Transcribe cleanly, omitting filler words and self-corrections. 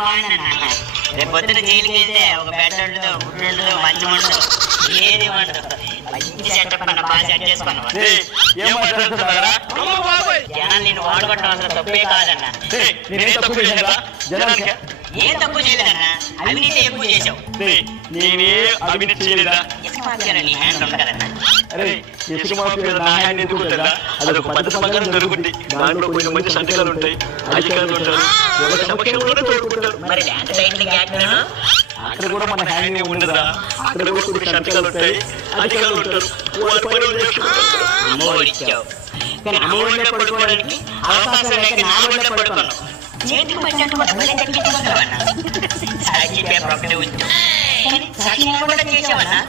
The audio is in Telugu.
బాగుందన్న. రేపు పొద్దున జైలుకి వెళ్తే ఒక బెడ్ ఉండదు, ఫుడ్ ఉండదు, మంచం ఉండదు, ఏది ఉండదు. మంచి సెటప్ అన్న, బాగా సెట్ చేసుకున్నావు. జనాలు నేను వాడుకోవటం అసలు తప్పే కాదన్న. ఏం తక్కువ చేయలేదన్నా, అవినీతి ఎక్కువ చేసావు. నేనే అవినీతి చేయలేదా? ఇసుక మాఫియాలో నీ హ్యాండ్ ఉంది కదన్నా. ఇసుక మాఫియాలో నా హ్యాండ్ ఎందుకు ఉంటుందా? అదొక పద్ధతి ప్రకారం జరుగుతుంది. దాంట్లో కొంచెం మంచి సంతకాలు ఉంటాయి, అధికారులు ఉంటారు, సమక్షంలోనే తోడుకుంటారు. మరి ల్యాండ్ టైటిలింగ్ యాక్ట్ అక్కడ కూడా మన హ్యాండ్ ఉండదా? అక్కడ కూడా కొన్ని సంతకాలు ఉంటాయి, అధికారులు ఉంటారు, వాళ్ళ పనులు చేసుకుంటారు. అమ్మఒడిచ్చావు, కానీ అమ్మఒడిలో పడుకోవడానికి అవకాశం లేక నా ఒడిలో పడుకున్నావు. చేతికి పట్టినట్టు దక్కించుకోగలవన్నా. సాక్షి పేపర్ ఒకటే ఉంచు, కానీ సాక్షి లేకుండా చేసావన్నా.